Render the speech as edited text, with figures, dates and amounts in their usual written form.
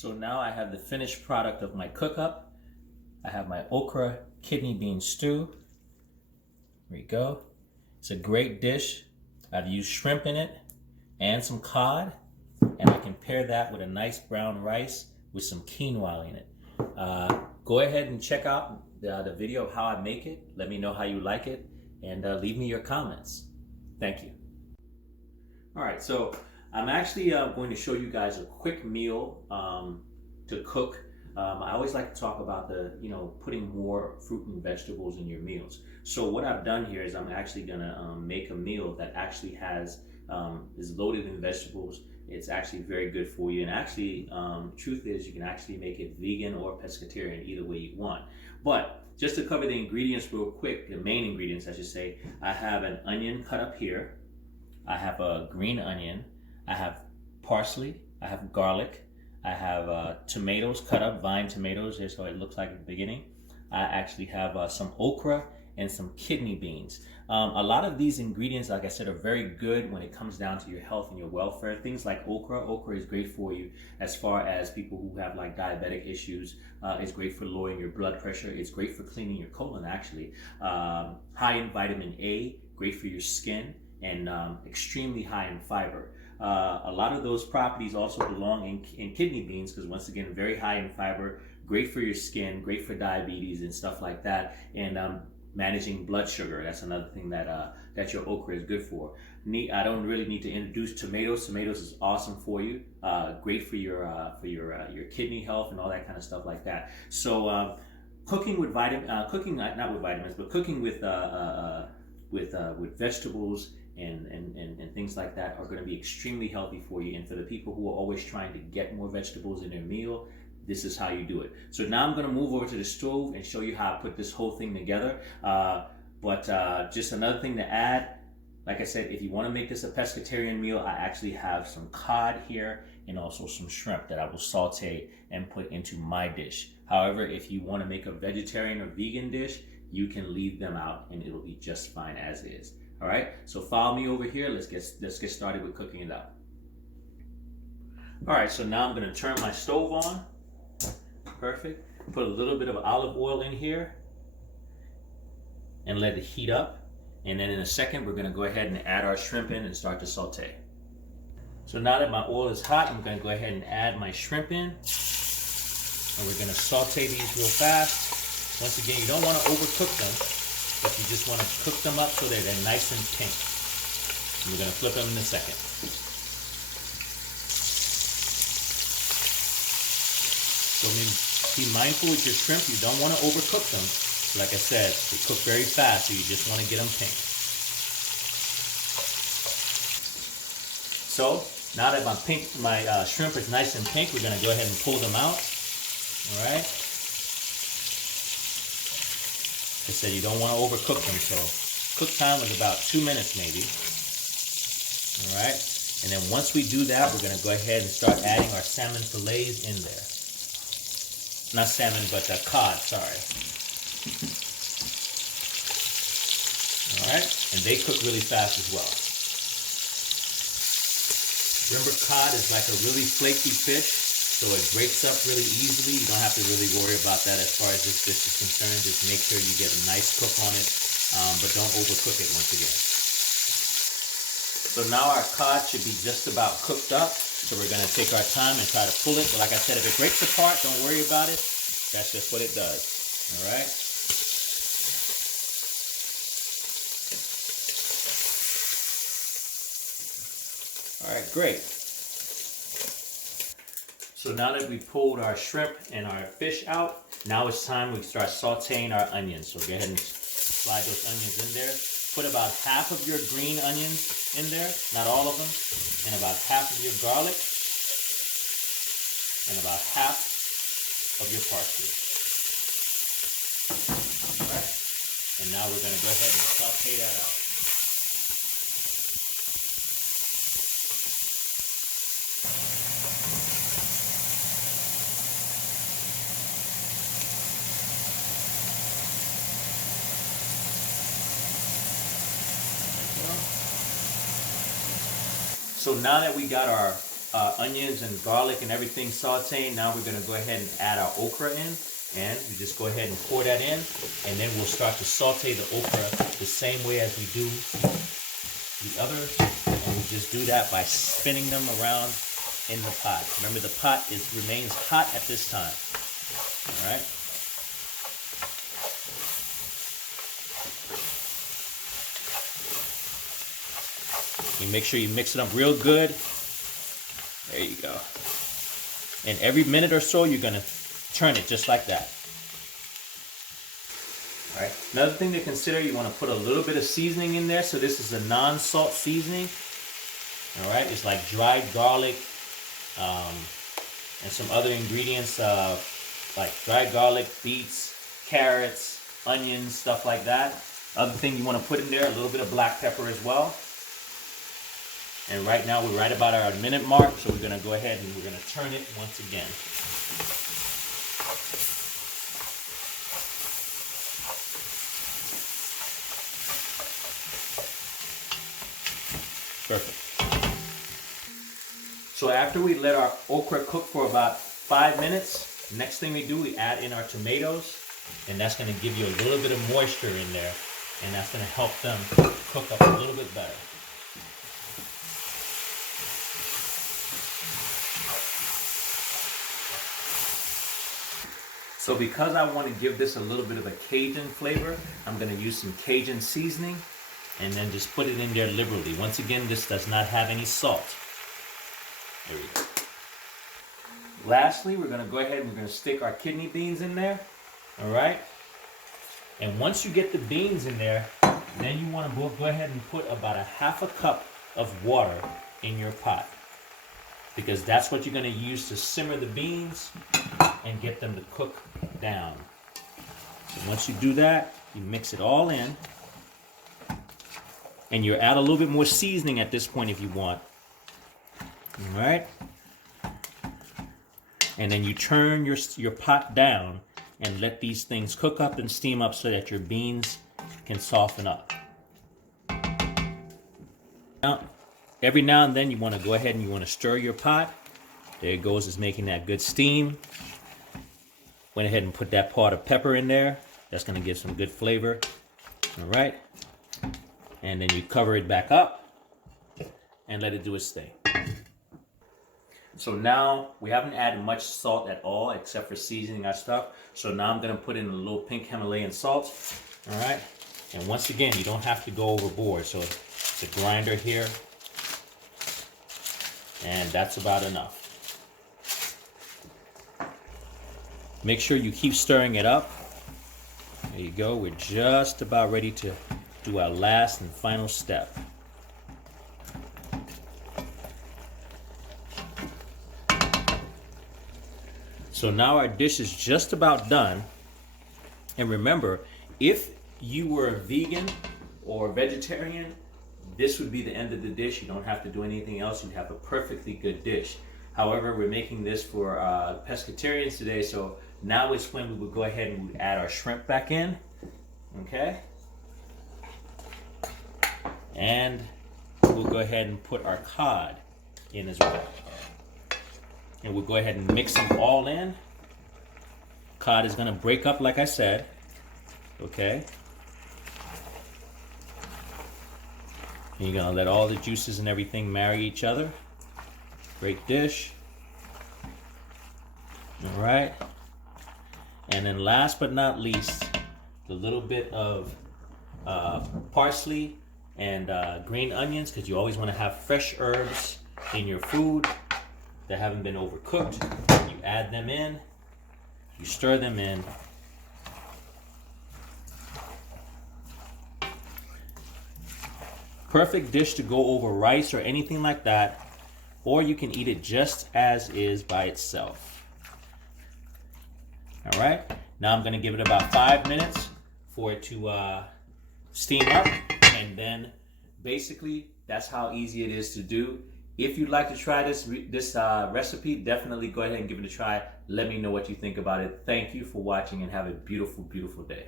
So now I have the finished product of my cook-up. I have my okra kidney bean stew. There we go. It's a great dish. I've used shrimp in it and some cod, and I can pair that with a nice brown rice with some quinoa in it. Go ahead and check out the video of how I make it. Let me know how you like it, and leave me your comments. Thank you. All right, so I'm actually going to show you guys a quick meal to cook. I always like to talk about putting more fruit and vegetables in your meals. So what I've done here is I'm actually gonna make a meal that actually is loaded in vegetables. It's actually very good for you. And actually, truth is you can actually make it vegan or pescatarian, either way you want. But just to cover the ingredients real quick, the main ingredients I should say, I have an onion cut up here. I have a green onion. I have parsley. I have garlic. I have tomatoes cut up, vine tomatoes. Here's how it looks like at the beginning. I actually have some okra and some kidney beans. A lot of these ingredients, like I said, are very good when it comes down to your health and your welfare. Things like okra. Okra is great for you as far as people who have like diabetic issues. It's great for lowering your blood pressure. It's great for cleaning your colon, actually. High in vitamin A, great for your skin, and extremely high in fiber. A lot of those properties also belong in kidney beans because, once again, very high in fiber, great for your skin, great for diabetes and stuff like that, and managing blood sugar. That's another thing that your okra is good for. I don't really need to introduce tomatoes. Tomatoes is awesome for you, great for your kidney health and all that kind of stuff like that. So cooking with not with vitamins, but cooking with vegetables and things like that are going to be extremely healthy for you. And for the people who are always trying to get more vegetables in their meal, this is how you do it. So now I'm going to move over to the stove and show you how I put this whole thing together. But just another thing to add, like I said, if you want to make this a pescatarian meal, I actually have some cod here and also some shrimp that I will saute and put into my dish. However, if you want to make a vegetarian or vegan dish, you can leave them out and it'll be just fine as is. All right, so follow me over here. Let's get started with cooking it up. All right, so now I'm going to turn my stove on. Perfect. Put a little bit of olive oil in here and let it heat up. And then in a second, we're going to go ahead and add our shrimp in and start to saute. So now that my oil is hot, I'm going to go ahead and add my shrimp in. And we're going to saute these real fast. Once again, you don't want to overcook them, but you just want to cook them up so they're nice and pink. And we're going to flip them in a second. So be mindful with your shrimp. You don't want to overcook them. Like I said, they cook very fast, so you just want to get them pink. So now that my shrimp is nice and pink, we're going to go ahead and pull them out. All right. Like I said, you don't want to overcook them, so cook time is about 2 minutes maybe. All right. And then once we do that, we're going to go ahead and start adding our salmon fillets in there. Not salmon, but cod, sorry. All right, and they cook really fast as well. Remember, cod is like a really flaky fish, so it breaks up really easily. You don't have to really worry about that as far as this dish is concerned. Just make sure you get a nice cook on it, but don't overcook it once again. So now our cod should be just about cooked up. So we're going to take our time and try to pull it. But like I said, if it breaks apart, don't worry about it. That's just what it does. All right. All right, great. So now that we pulled our shrimp and our fish out, now it's time we start sauteing our onions. So go ahead and slide those onions in there. Put about half of your green onions in there, not all of them, and about half of your garlic, and about half of your parsley. All right. And now we're going to go ahead and saute that out. So now that we got our onions and garlic and everything sauteing. Now we're gonna go ahead and add our okra in, and we just go ahead and pour that in, and then we'll start to saute the okra the same way as we do the others, and we just do that by spinning them around in the pot. Remember, the pot remains hot at this time. All right. You make sure you mix it up real good. There you go. And every minute or so, you're gonna turn it just like that. All right. Another thing to consider, you want to put a little bit of seasoning in there. So this is a non-salt seasoning. All right. It's like dried garlic and some other ingredients like dried garlic, beets, carrots, onions, stuff like that. Other thing you want to put in there, a little bit of black pepper as well. And right now we're right about our minute mark, so we're gonna go ahead and we're gonna turn it once again. Perfect. So after we let our okra cook for about 5 minutes, next thing we do, we add in our tomatoes, and that's gonna give you a little bit of moisture in there, and that's gonna help them cook up a little bit better. So because I want to give this a little bit of a Cajun flavor, I'm going to use some Cajun seasoning and then just put it in there liberally. Once again, this does not have any salt. There we go. Lastly, we're going to go ahead and we're going to stick our kidney beans in there. All right. And once you get the beans in there, then you want to go ahead and put about a half a cup of water in your pot, because that's what you're going to use to simmer the beans and get them to cook down. So once you do that, you mix it all in, and you add a little bit more seasoning at this point if you want. All right, and then you turn your pot down and let these things cook up and steam up so that your beans can soften up. Now, every now and then you want to go ahead and you want to stir your pot. There it goes, it's making that good steam. Went ahead and put that pot of pepper in there. That's going to give some good flavor. All right. And then you cover it back up and let it do its thing. So now we haven't added much salt at all except for seasoning our stuff. So now I'm going to put in a little pink Himalayan salt. All right. And once again, you don't have to go overboard. So it's a grinder here. And that's about enough. Make sure you keep stirring it up. There you go. We're just about ready to do our last and final step. So now our dish is just about done. And remember, if you were a vegan or vegetarian, this would be the end of the dish. You don't have to do anything else. You have a perfectly good dish. However, we're making this for pescatarians today, so now is when we would go ahead and we'd add our shrimp back in. Okay? And we'll go ahead and put our cod in as well. And we'll go ahead and mix them all in. Cod is going to break up like I said. Okay? And you're going to let all the juices and everything marry each other. Great dish. All right. And then last but not least, the little bit of parsley and green onions, because you always want to have fresh herbs in your food that haven't been overcooked. You add them in, you stir them in. Perfect dish to go over rice or anything like that, or you can eat it just as is by itself. All right, now I'm gonna give it about 5 minutes for it to steam up, and then basically that's how easy it is to do. If you'd like to try this recipe, definitely go ahead and give it a try. Let me know what you think about it. Thank you for watching and have a beautiful, beautiful day.